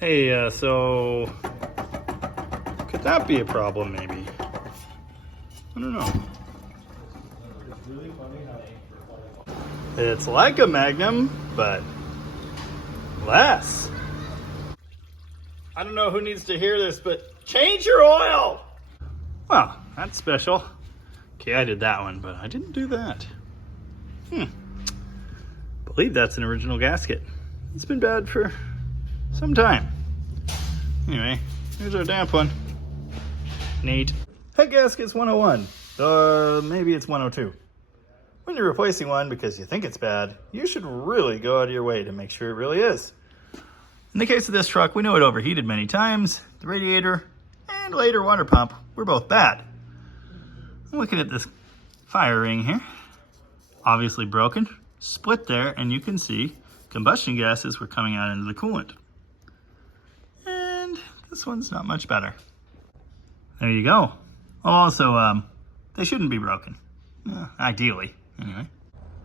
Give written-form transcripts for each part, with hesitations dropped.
Hey, so could that be a problem maybe? I don't know. It's like a Magnum, but less. I don't know who needs to hear this, but change your oil! Well, that's special. Okay, I did that one, but I didn't do that. Believe that's an original gasket. It's been bad for some time. Anyway, here's our damp one. Neat. Head gaskets 101. Maybe it's 102. When you're replacing one because you think it's bad, you should really go out of your way to make sure it really is. In the case of this truck, we know it overheated many times. The radiator and later water pump were both bad. I'm looking at this fire ring here. Obviously broken, split there, and you can see combustion gases were coming out into the coolant. And this one's not much better. There you go. Also, they shouldn't be broken. Ideally, anyway.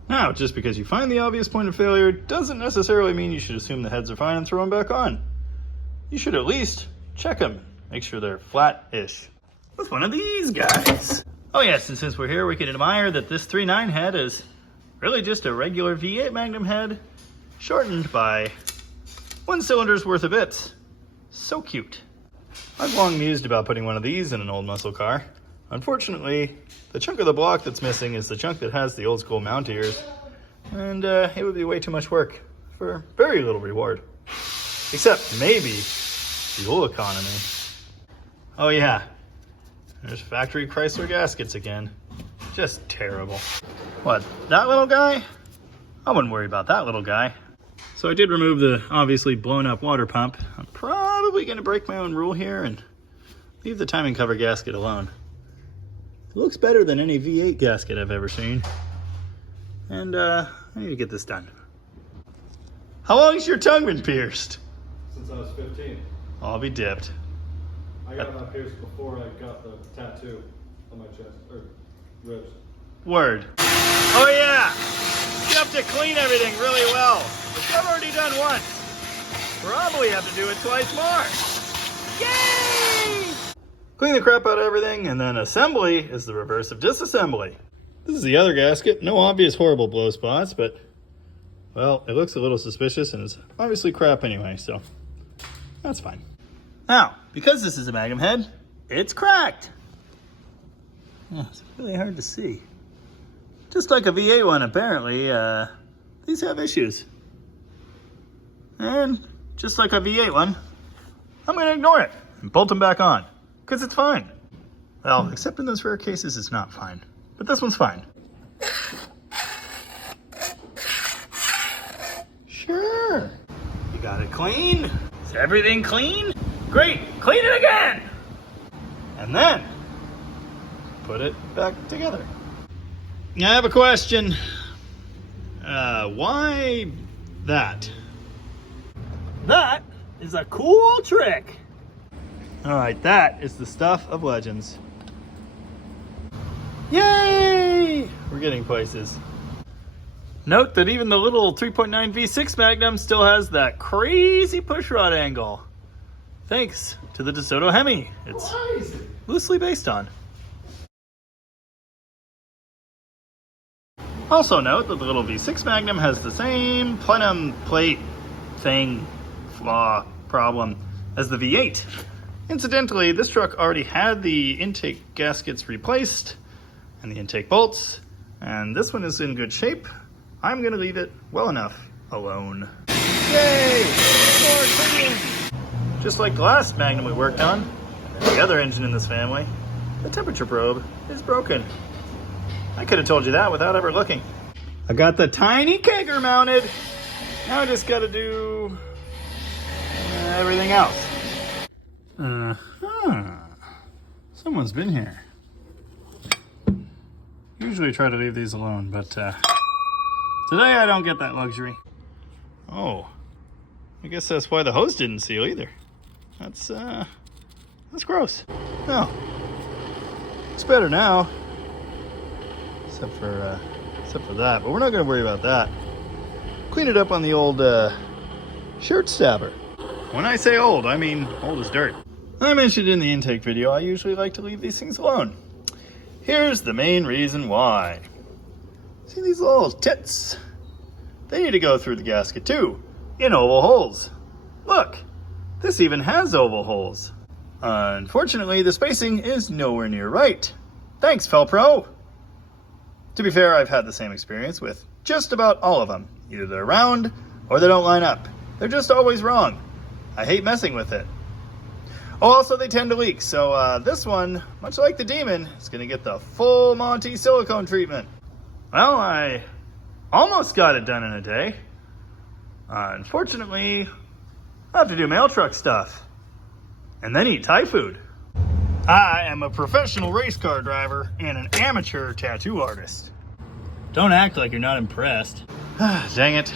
Now, just because you find the obvious point of failure doesn't necessarily mean you should assume the heads are fine and throw them back on. You should at least check them, make sure they're flat-ish. With one of these guys. Oh yes, and since we're here, we can admire that this 3.9 head is really just a regular V8 Magnum head, shortened by 1 cylinder's worth of bits. So cute. I've long mused about putting one of these in an old muscle car. Unfortunately, the chunk of the block that's missing is the chunk that has the old school mount ears, and it would be way too much work for very little reward. Except maybe fuel economy. Oh yeah, there's factory Chrysler gaskets again. Just terrible. What, that little guy? I wouldn't worry about that little guy. So I did remove the obviously blown up water pump. I'm probably going to break my own rule here and leave the timing cover gasket alone. It looks better than any V8 gasket I've ever seen. And I need to get this done. How long's your tongue been pierced? Since I was 15. I'll be dipped. I got my pierced before I got the tattoo on my chest, or ribs. Word. Oh yeah! You have to clean everything really well, which I've already done once. Probably have to do it twice more. Yay! Clean the crap out of everything, and then assembly is the reverse of disassembly. This is the other gasket. No obvious horrible blow spots, but, well, it looks a little suspicious, and it's obviously crap anyway, so that's fine. Now, because this is a Magnum head, it's cracked. Oh, it's really hard to see. Just like a V8 one, apparently, these have issues. And just like a V8 one, I'm going to ignore it and bolt them back on, because it's fine. Well, except in those rare cases, it's not fine. But this one's fine. Sure. You got it clean? Is everything clean? Great, clean it again! And then, put it back together. I have a question. Why that? That is a cool trick. All right, that is the stuff of legends. Yay! We're getting places. Note that even the little 3.9 V6 Magnum still has that crazy pushrod angle. Thanks to the DeSoto Hemi. It's loosely based on. Also note that the little V6 Magnum has the same plenum plate thing, flaw, problem as the V8. Incidentally, this truck already had the intake gaskets replaced and the intake bolts, and this one is in good shape. I'm gonna leave it well enough alone. Yay! More cleaning! Just like the last Magnum we worked on, the other engine in this family, the temperature probe is broken. I could have told you that without ever looking. I got the tiny kegger mounted. Now I just gotta do everything else. Someone's been here. Usually try to leave these alone, but today I don't get that luxury. Oh, I guess that's why the hose didn't seal either. That's gross. No, it's better now. Except for that, but we're not going to worry about that. Clean it up on the old shirt stabber. When I say old, I mean old as dirt. I mentioned in the intake video, I usually like to leave these things alone. Here's the main reason why. See these little tits? They need to go through the gasket too, in oval holes. Look, this even has oval holes. Unfortunately, the spacing is nowhere near right. Thanks, Felpro. To be fair, I've had the same experience with just about all of them. Either they're round or they don't line up. They're just always wrong. I hate messing with it. Oh, also they tend to leak, so this one, much like the Demon, is going to get the full Monty silicone treatment. Well, I almost got it done in a day. Unfortunately, I have to do mail truck stuff and then eat Thai food. I am a professional race car driver and an amateur tattoo artist. Don't act like you're not impressed. Dang it.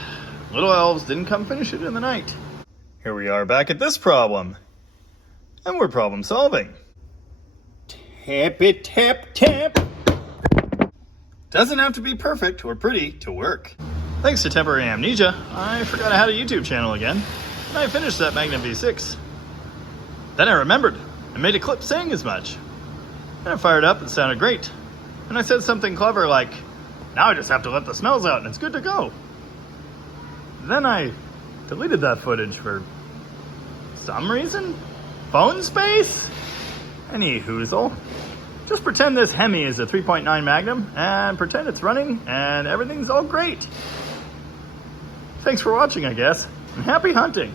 Little elves didn't come finish it in the night. Here we are back at this problem. And we're problem solving. Tap it, tap, tap. Doesn't have to be perfect or pretty to work. Thanks to temporary amnesia, I forgot I had a YouTube channel again, and I finished that Magnum V6. Then I remembered and made a clip saying as much. And I fired up, it sounded great. And I said something clever like, now I just have to let the smells out and it's good to go. Then I deleted that footage for some reason. Phone space? Any hoozle. Just pretend this Hemi is a 3.9 Magnum and pretend it's running and everything's all great. Thanks for watching, I guess, and happy hunting.